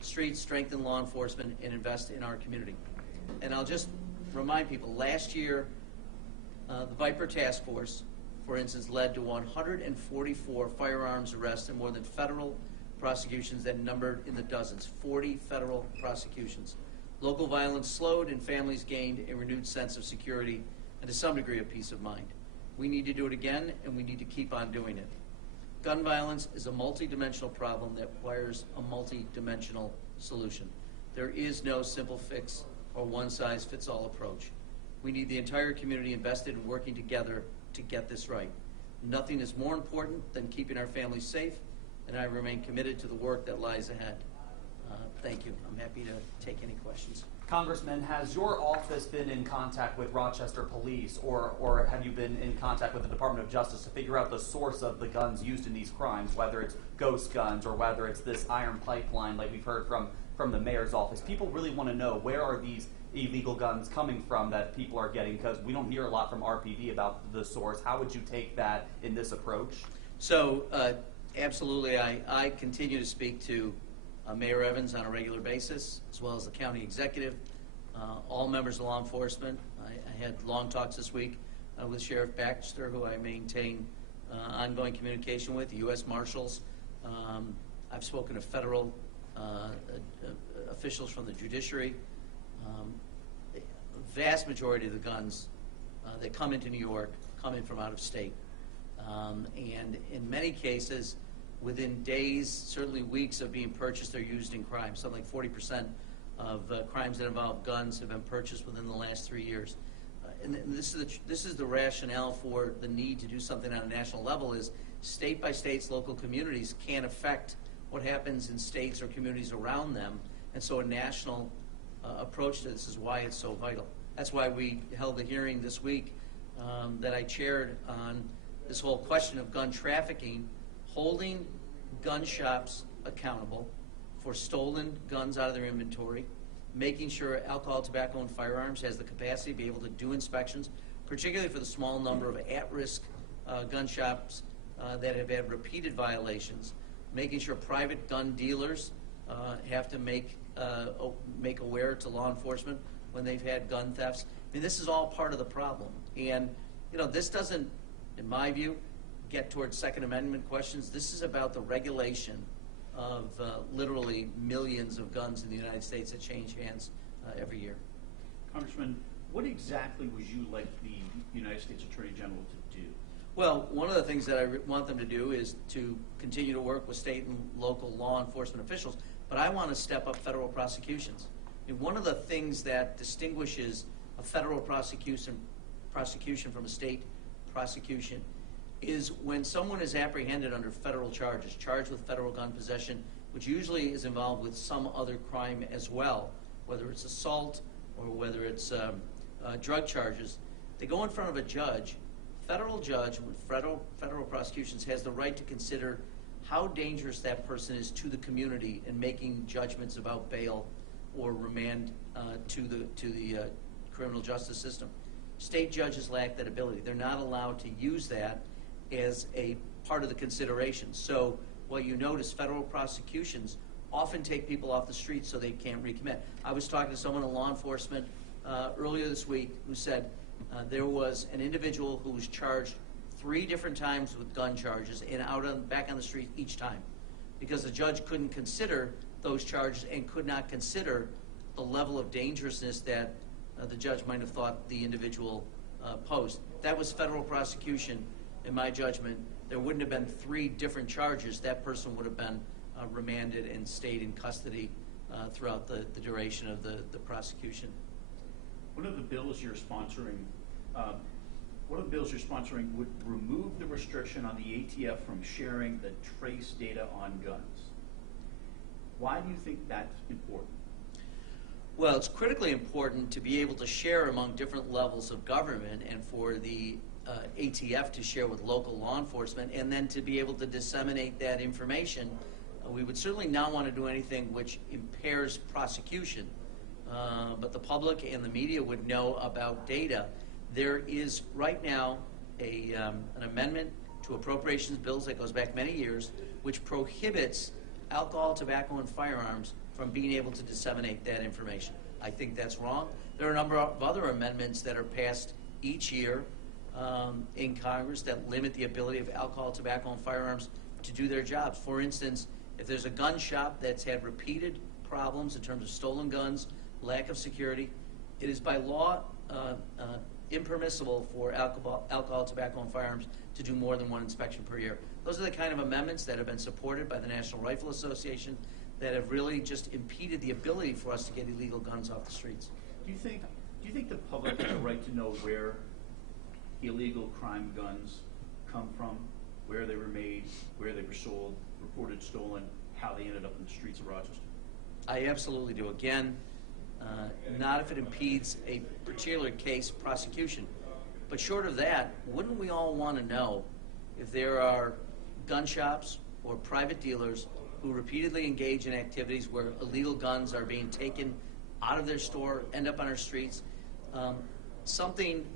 streets, strengthen law enforcement, and invest in our community. And I'll just remind people, last year, the Viper Task Force, for instance, led to 144 firearms arrests and more than federal prosecutions that numbered in the dozens, 40 federal prosecutions. Local violence slowed and families gained a renewed sense of security and to some degree of peace of mind. We need to do it again, and we need to keep on doing it. Gun violence is a multidimensional problem that requires a multidimensional solution. There is no simple fix or one-size-fits-all approach. We need the entire community invested in working together to get this right. Nothing is more important than keeping our families safe, and I remain committed to the work that lies ahead. Thank you. I'm happy to take any questions. Congressman, has your office been in contact with Rochester Police, or have you been in contact with the Department of Justice to figure out the source of the guns used in these crimes, whether it's ghost guns or whether it's this iron pipeline like we've heard from the mayor's office? People really want to know, where are these illegal guns coming from that people are getting, because we don't hear a lot from RPD about the source. How would you take that in this approach? So absolutely, I continue to speak to Mayor Evans on a regular basis, as well as the county executive, all members of law enforcement. I had long talks this week with Sheriff Baxter, who I maintain ongoing communication with, the U.S. Marshals. I've spoken to federal officials from the judiciary. The vast majority of the guns that come into New York come in from out of state. And in many cases, within days, certainly weeks of being purchased, they're used in crime. Something like 40% of crimes that involve guns have been purchased within the last 3 years. And this is the rationale for the need to do something on a national level. Is state by states, local communities can't affect what happens in states or communities around them, and so a national approach to this is why it's so vital. That's why we held the hearing this week that I chaired on this whole question of gun trafficking, holding gun shops accountable for stolen guns out of their inventory, making sure alcohol, tobacco, and firearms has the capacity to be able to do inspections, particularly for the small number of at-risk gun shops that have had repeated violations, making sure private gun dealers have to make aware to law enforcement when they've had gun thefts. I mean, this is all part of the problem. And, you know, this doesn't, in my view, get towards Second Amendment questions. This is about the regulation of literally millions of guns in the United States that change hands every year. Congressman, what exactly would you like the United States Attorney General to do? Well, one of the things that I want them to do is to continue to work with state and local law enforcement officials, but I want to step up federal prosecutions. And one of the things that distinguishes a federal prosecution from a state prosecution is when someone is apprehended under federal charges, charged with federal gun possession, which usually is involved with some other crime as well, whether it's assault or whether it's drug charges, they go in front of a judge. Federal judge with federal prosecutions has the right to consider how dangerous that person is to the community in making judgments about bail or remand to the criminal justice system. State judges lack that ability. They're not allowed to use that as a part of the consideration. So what you notice, federal prosecutions often take people off the street so they can't recommit. I was talking to someone in law enforcement earlier this week who said there was an individual who was charged 3 different times with gun charges and back on the street each time because the judge couldn't consider those charges and could not consider the level of dangerousness that the judge might have thought the individual posed. That was federal prosecution. In my judgment, there wouldn't have been 3 different charges. That person would have been remanded and stayed in custody throughout the duration of the prosecution. One of the bills you're sponsoring, would remove the restriction on the ATF from sharing the trace data on guns. Why do you think that's important? Well, it's critically important to be able to share among different levels of government and for the ATF to share with local law enforcement and then to be able to disseminate that information. We would certainly not want to do anything which impairs prosecution, but the public and the media would know about data. There is right now an amendment to appropriations bills that goes back many years which prohibits alcohol, tobacco, and firearms from being able to disseminate that information. I think that's wrong. There are a number of other amendments that are passed each year in Congress that limit the ability of alcohol, tobacco, and firearms to do their jobs. For instance, if there's a gun shop that's had repeated problems in terms of stolen guns, lack of security, it is by law impermissible for alcohol, tobacco, and firearms to do more than one inspection per year. Those are the kind of amendments that have been supported by the National Rifle Association that have really just impeded the ability for us to get illegal guns off the streets. Do you think the public has a right to know where illegal crime guns come from, where they were made, where they were sold, reported stolen, how they ended up in the streets of Rochester? I absolutely do. Again, not if it impedes a particular case prosecution. But short of that, wouldn't we all want to know if there are gun shops or private dealers who repeatedly engage in activities where illegal guns are being taken out of their store, end up on our streets? Something,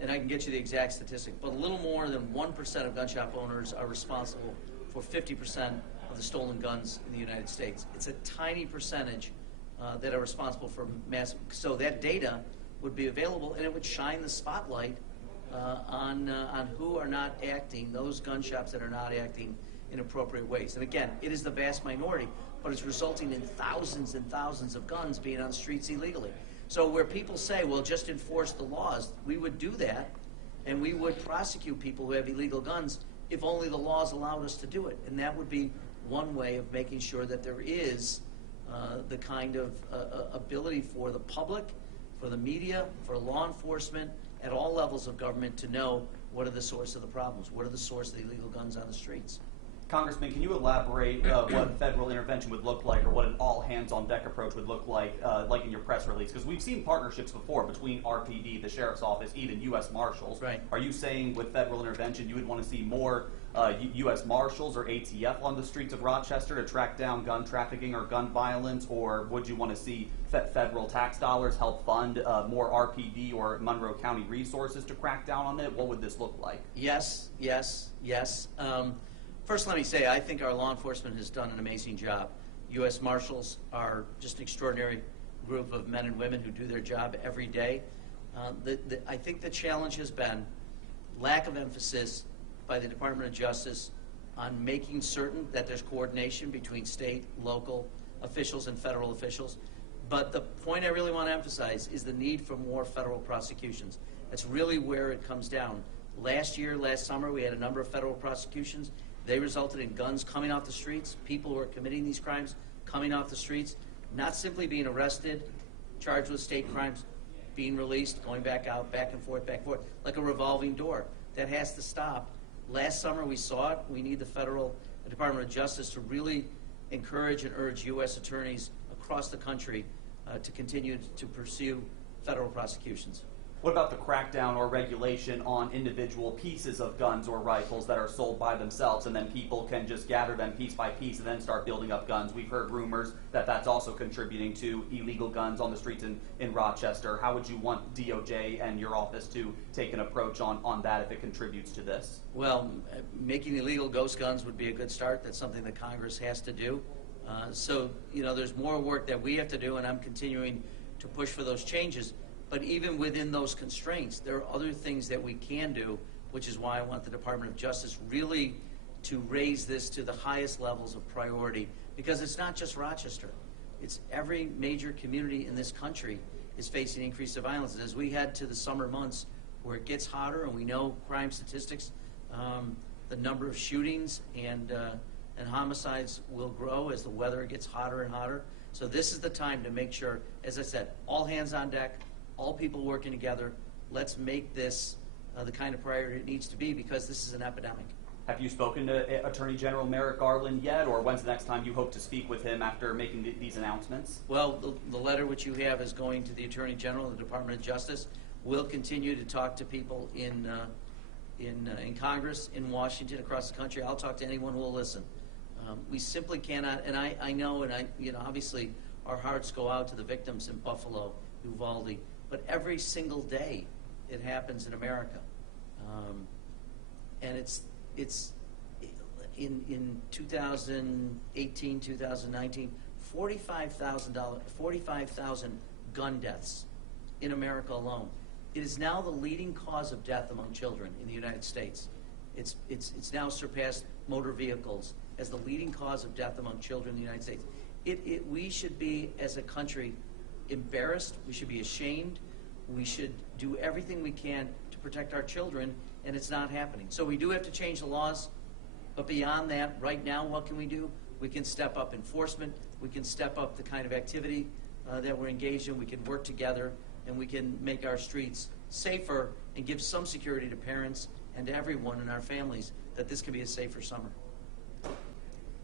and I can get you the exact statistic, but a little more than 1% of gun shop owners are responsible for 50% of the stolen guns in the United States. It's a tiny percentage that are responsible for massive. So that data would be available, and it would shine the spotlight on who are not acting, those gun shops that are not acting in appropriate ways. And again, it is the vast minority, but it's resulting in thousands and thousands of guns being on streets illegally. So where people say, well, just enforce the laws, we would do that, and we would prosecute people who have illegal guns if only the laws allowed us to do it. And that would be one way of making sure that there is the kind of ability for the public, for the media, for law enforcement, at all levels of government to know what are the source of the problems, what are the source of the illegal guns on the streets. Congressman, can you elaborate what federal intervention would look like, or what an all-hands-on-deck approach would look like in your press release? Because we've seen partnerships before between RPD, the Sheriff's Office, even U.S. Marshals. Right. Are you saying with federal intervention you would want to see more U.S. Marshals or ATF on the streets of Rochester to track down gun trafficking or gun violence, or would you want to see federal tax dollars help fund more RPD or Monroe County resources to crack down on it? What would this look like? Yes, yes, yes. First, let me say, I think our law enforcement has done an amazing job. U.S. Marshals are just an extraordinary group of men and women who do their job every day. I think the challenge has been lack of emphasis by the Department of Justice on making certain that there's coordination between state, local officials, and federal officials. But the point I really want to emphasize is the need for more federal prosecutions. That's really where it comes down. Last summer, we had a number of federal prosecutions. They resulted in guns coming off the streets, people who are committing these crimes coming off the streets, not simply being arrested, charged with state crimes, being released, going back out, back and forth, like a revolving door. That has to stop. Last summer we saw it. We need the federal Department of Justice to really encourage and urge U.S. attorneys across the country to continue to pursue federal prosecutions. What about the crackdown or regulation on individual pieces of guns or rifles that are sold by themselves, and then people can just gather them piece by piece and then start building up guns? We've heard rumors that that's also contributing to illegal guns on the streets in Rochester. How would you want DOJ and your office to take an approach on that if it contributes to this? Well, making illegal ghost guns would be a good start. That's something that Congress has to do. So, there's more work that we have to do, and I'm continuing to push for those changes. But even within those constraints, there are other things that we can do, which is why I want the Department of Justice really to raise this to the highest levels of priority, because it's not just Rochester. It's every major community in this country is facing increase of violence. As we head to the summer months where it gets hotter, and we know crime statistics, the number of shootings and homicides will grow as the weather gets hotter and hotter. So this is the time to make sure, as I said, all hands on deck, all people working together. Let's make this the kind of priority it needs to be, because this is an epidemic. Have you spoken to Attorney General Merrick Garland yet, or when's the next time you hope to speak with him after making these announcements? Well, the letter which you have is going to the Attorney General of the Department of Justice. We'll continue to talk to people in Congress, in Washington, across the country. I'll talk to anyone who will listen. We simply cannot, and I know, and obviously our hearts go out to the victims in Buffalo, Uvalde, but every single day it happens in America. And in 2018, 2019, 45,000 gun deaths in America alone. It is now the leading cause of death among children in the United States. It's now surpassed motor vehicles as the leading cause of death among children in the United States. We should be, as a country, embarrassed. We should be ashamed. We should do everything we can to protect our children, and it's not happening. So we do have to change the laws, but beyond that, right now, what can we do? We can step up enforcement. We can step up the kind of activity that we're engaged in. We can work together, and we can make our streets safer and give some security to parents and to everyone in our families that this can be a safer summer.